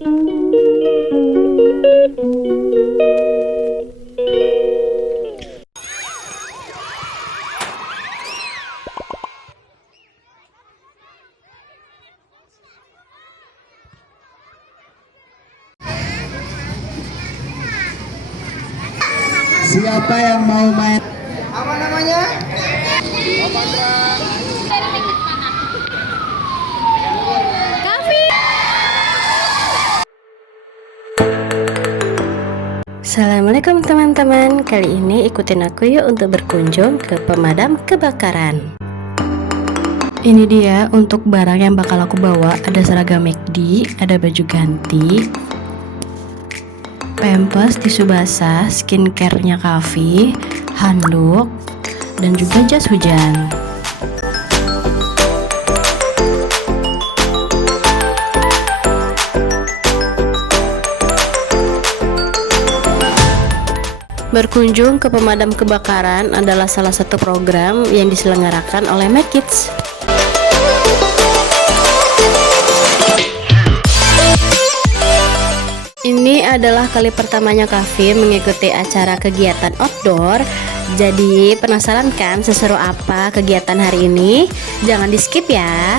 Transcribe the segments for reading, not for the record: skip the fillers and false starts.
Siapa yang mau main? Apa namanya? Assalamualaikum teman-teman, kali ini ikutin aku yuk untuk berkunjung ke pemadam kebakaran. Ini dia untuk barang yang bakal aku bawa. Ada seragam McD, ada baju ganti, pampers, tisu basah, skincare-nya Kavi, handuk, dan juga jas hujan. Berkunjung ke pemadam kebakaran adalah salah satu program yang diselenggarakan oleh McKids. Ini adalah kali pertamanya Kavi mengikuti acara kegiatan outdoor. Jadi penasaran kan seseru apa kegiatan hari ini? Jangan di skip ya.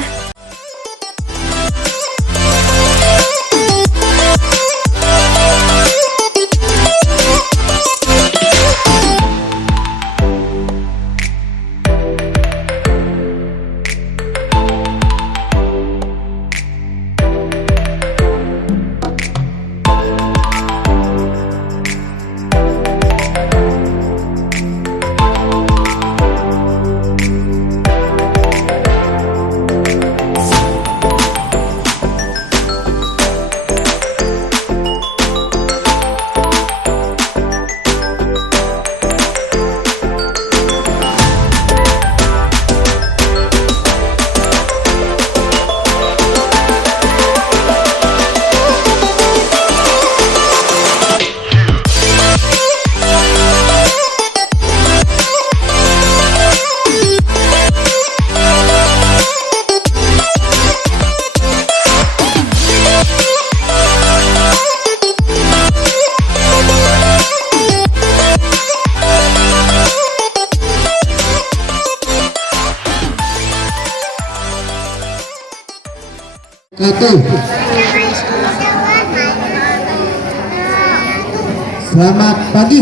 Selamat pagi.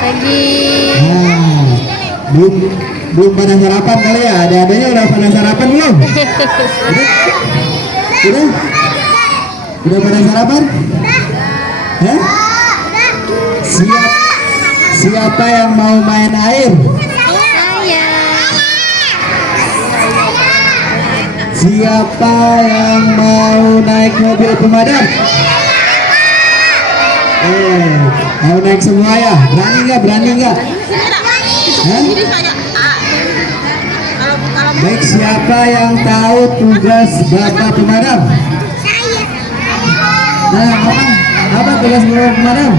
Pagi. Nah, belum pada sarapan kali ya? Ada-adanya udah pada sarapan belum? Udah? Udah pada sarapan? Hah? Siapa yang mau main air? Siapa yang mau naik mobil pemadam? Mau naik semua ya? Berani nggak? Berani nggak? Baik, siapa yang tahu tugas bapak pemadam? Nah, apa tugas bapak pemadam?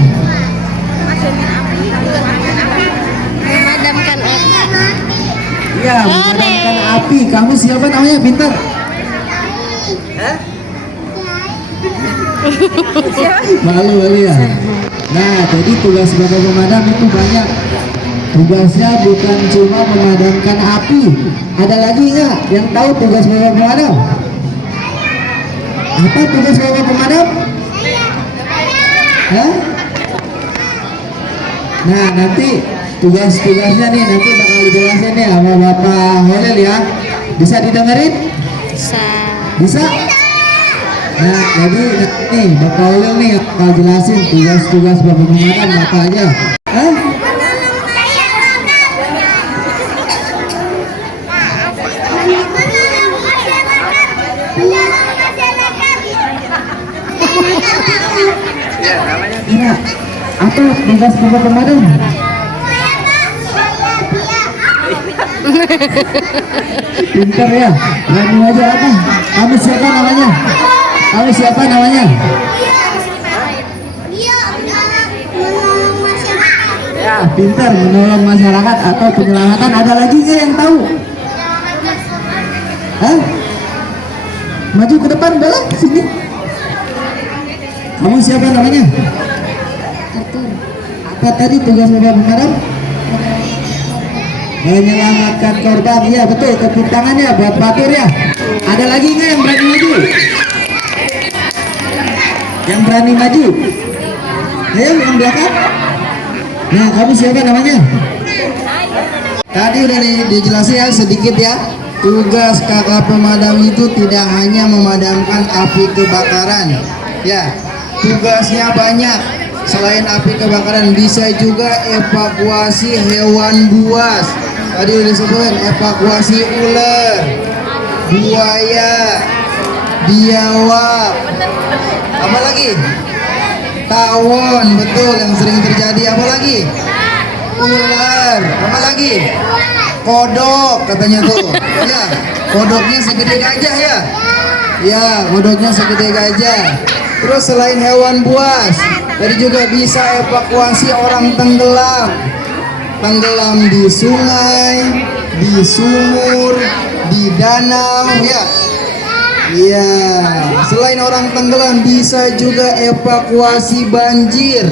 Memadamkan api. Iya, memadamkan api. Kamu siapa namanya? Pintar. Malu ya. Nah, jadi tugas bapak pemadam itu banyak. Tugasnya bukan cuma memadamkan api. Ada lagi nggak yang tahu tugas bapak pemadam? Apa tugas bapak pemadam? Hah? Nah, nanti tugas-tugasnya nih nanti bakal dijelasin nih sama Bapak Holil ya. Bisa didengerin? Bisa? Nah, jadi nih Bapak Holil nih bakal jelasin tugas-tugas bapak pemadam apa aja. Hah? Iya, apa tugas bapak pemadam? Pintar ya, berani aja apa? Kamu siapa namanya? Kamu siapa namanya? Ya, pintar menolong masyarakat atau penyelamatan. Ada lagi nggak yang tahu? Hah? Maju ke depan, boleh sini. Kamu siapa namanya? Apa tadi tugas Bapak Pemadam? Menyelamatkan korban. Ya betul, tepuk tangannya buat Batur ya. Ada lagi nggak yang berani maju? Yang berani maju? Ayo yang belakang. Nah, kamu siapa namanya? Tadi udah dijelasin ya sedikit ya. Tugas kakak pemadam itu tidak hanya memadamkan api kebakaran. Ya, tugasnya banyak. Selain api kebakaran bisa juga evakuasi hewan buas. Tadi udah disebut evakuasi ular, buaya, biawak. Apa lagi? Tawon, betul yang sering terjadi. Apa lagi? Ular. Apa lagi? Kodok katanya tuh. Ya, kodoknya segede gajah ya. Ya, kodoknya segede gajah. Terus selain hewan buas, tadi juga bisa evakuasi orang tenggelam. Tenggelam di sungai, di sumur, di danau ya. Iya, selain orang tenggelam bisa juga evakuasi banjir.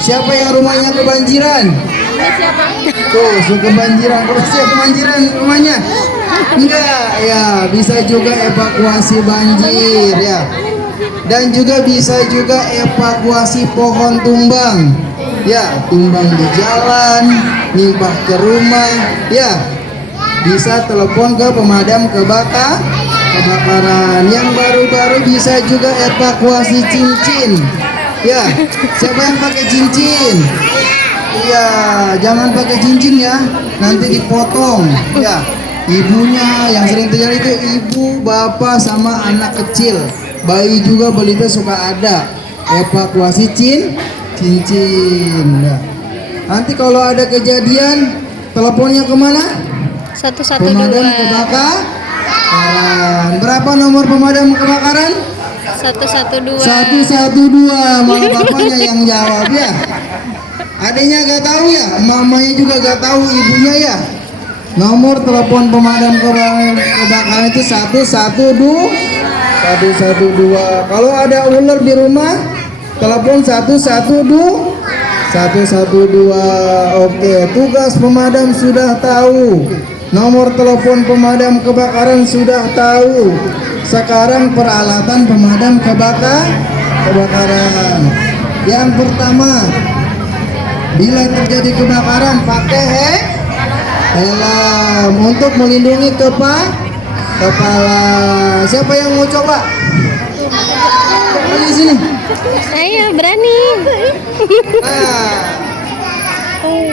Siapa yang rumahnya kebanjiran? Tuh, suka kebanjiran. Kalau siapa kebanjiran rumahnya? Enggak, ya bisa juga evakuasi banjir ya. Dan juga bisa juga evakuasi pohon tumbang. Ya, tumbang di jalan, nimpah ke rumah. Ya, bisa telepon ke pemadam kebakaran. Yang baru-baru bisa juga evakuasi cincin. Ya, siapa yang pakai cincin? Iya, jangan pakai cincin ya, nanti dipotong. Ya, ibunya yang sering terjadi itu ibu, bapak sama anak kecil. Bayi juga balita suka ada. Evakuasi cincin. Ya. Nanti kalau ada kejadian, teleponnya kemana? 112. Pemadam kebakaran. Berapa nomor pemadam kebakaran? 112. 112. Malah bapaknya yang jawab ya. Adanya gak tahu ya, mamanya juga gak tahu, ibunya ya. Nomor telepon pemadam kebakaran itu 112. Kalau ada ular di rumah, telepon 112. Oke, tugas pemadam sudah tahu. Nomor telepon pemadam kebakaran sudah tahu. Sekarang peralatan pemadam kebakaran. Yang pertama, bila terjadi kebakaran pakai helm untuk melindungi kepala. Siapa yang mau coba? Di sini. Ayo berani. Nah,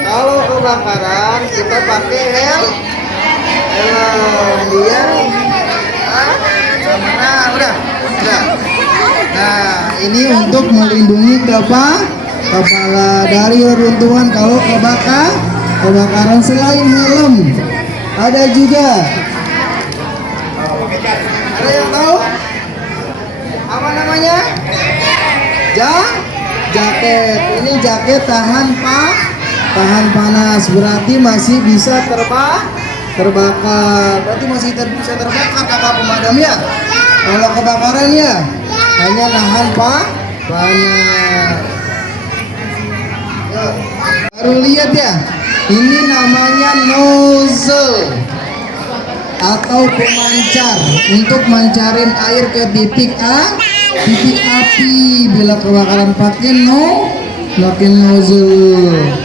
kalau kebakaran kita pakai helm biar nah udah. Nah, ini untuk melindungi kepala dari reruntuhan kalau kebakaran. Selain helm ada juga, ada yang tahu apa namanya? Jaket. Ini jaket tahan panas, berarti masih bisa terbakar. Berarti masih bisa terbakar kakak pemadam ya. Kalau kebakaran ya hanya nahan panas. Baru lihat ya, ini namanya nozzle atau pemancar untuk mancarin air ke titik api. Bila kebakaran pakai nozzle.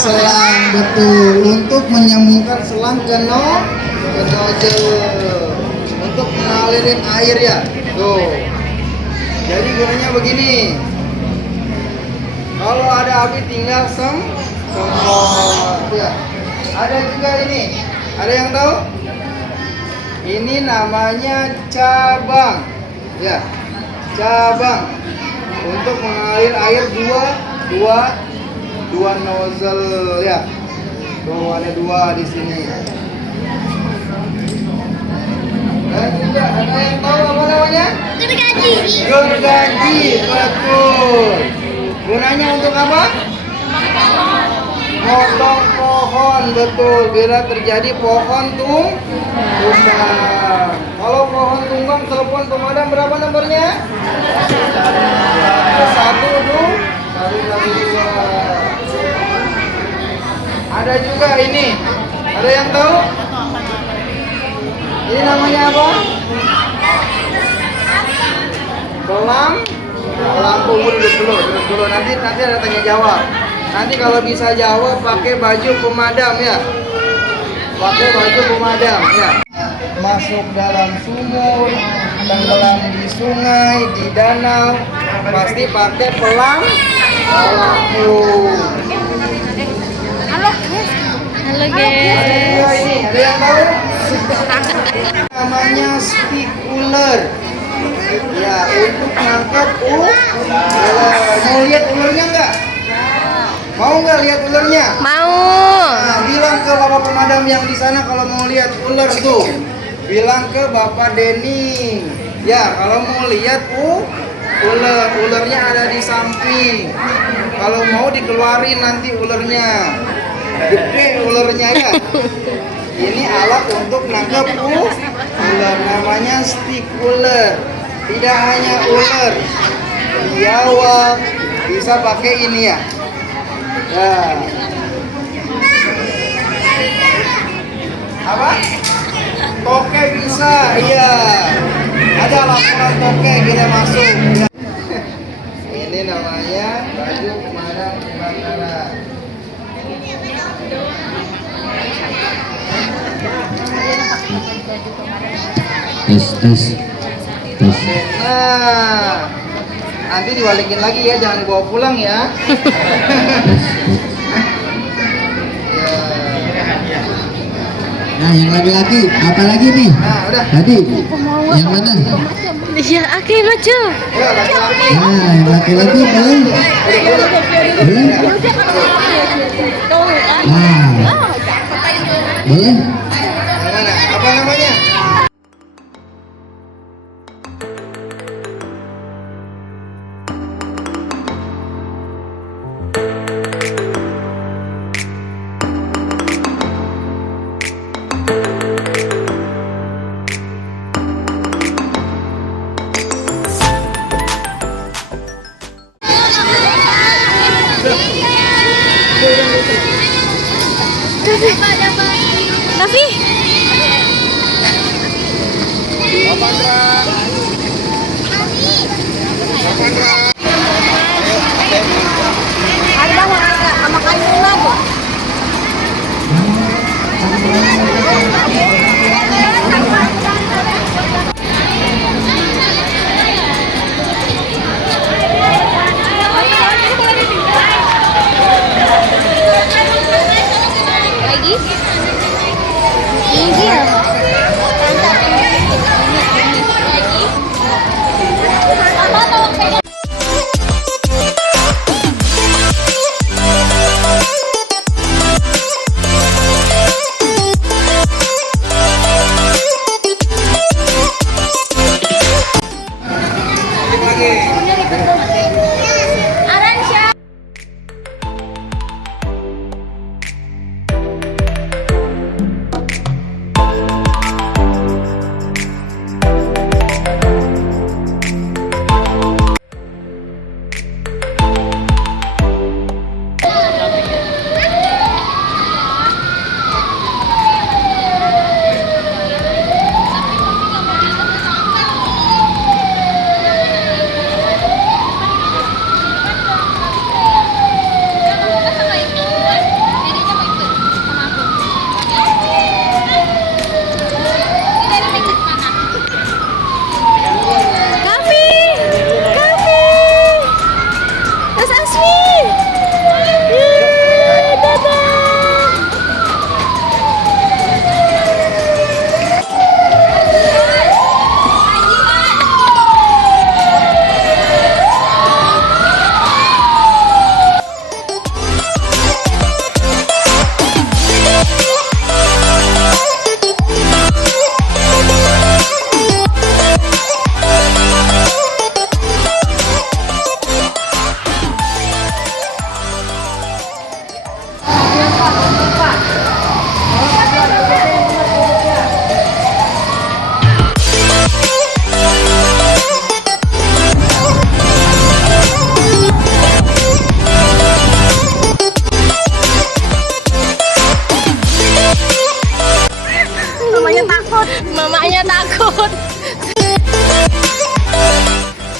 Selang, betul, untuk menyambungkan selang ke nozzle untuk ngalirin air ya. Tuh. Jadi gunanya begini. Kalau ada api tinggal semprot ya. Ada juga ini. Ada yang tahu? Ini namanya cabang. Ya. Cabang untuk mengalir air dua nozzle ya. Tuh ada dua di sini. Dan juga ada yang tahu apa namanya? Gergaji, betul. Gunanya untuk apa? Motong pohon, betul. Bila terjadi pohon tumbang. Kalau pohon tumbang, telepon pemadam berapa nomornya? 112. Ada juga ini. Ada yang tahu? Ini namanya apa? Lampu. Duduk dulu. Nanti ada tanya jawab. Nanti kalau bisa jawab pakai baju pemadam ya. Pakai baju pemadam ya. Masuk dalam sumur, tenggelam di sungai, di danau, pasti pakai lampu. Halo guys. Ini ada yang tahu? Namanya stick ular. Ya, untuk nangkap ular. Mau lihat ularnya nggak? Mau nggak lihat ularnya? Mau. Nah, bilang ke bapak pemadam yang di sana kalau mau lihat ular tuh. Bilang ke Bapak Denny. Ya, kalau mau lihat ularnya ada di samping. Kalau mau dikeluarin nanti ularnya. Gede ularnya ya. Ini alat untuk nangkep ular, namanya stick ular. Tidak hanya ular, biawak, bisa pakai ini ya. Ya. Apa? Toke bisa, iya. Ada laporan toke kita masuk. Ya. Ini namanya baju pemadam kebakaran. Tes. Nah, nanti diwalikin lagi ya, jangan dibawa pulang ya. Nah, yang laki-laki apa lagi nih? Nah, udah. Tadi yang mana? Iya, oke maju. Ya, laki-laki. Nah, yang laki-laki boleh? Boleh? Nah, boleh? Yang mana? Apa namanya? Raffi.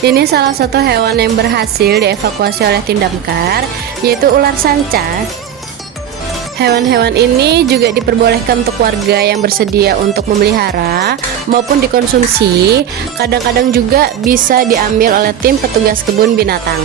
Ini salah satu hewan yang berhasil dievakuasi oleh tim damkar, yaitu ular sanca. Hewan-hewan ini juga diperbolehkan untuk warga yang bersedia untuk memelihara maupun dikonsumsi. Kadang-kadang juga bisa diambil oleh tim petugas kebun binatang.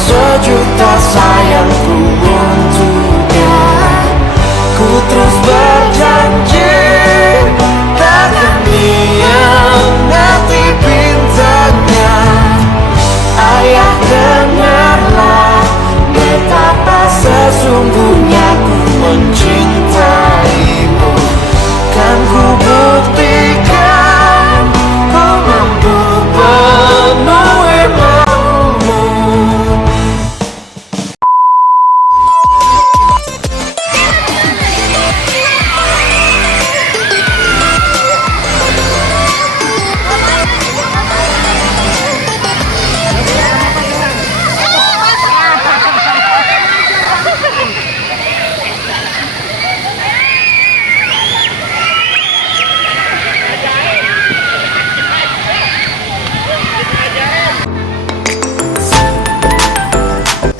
Sejuta sayangku untuknya, ku terus berjanji takkan dihianati bintangnya. Ayah, dengarlah betapa sesungguhnya ku mencintaimu. Kan ku buktikan ku mampu penuhi maumu.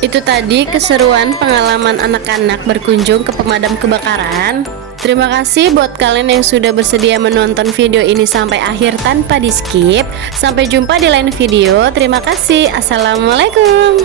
Itu tadi keseruan pengalaman anak-anak berkunjung ke pemadam kebakaran. Terima kasih buat kalian yang sudah bersedia menonton video ini sampai akhir tanpa di skip. Sampai jumpa di lain video. Terima kasih. Assalamualaikum.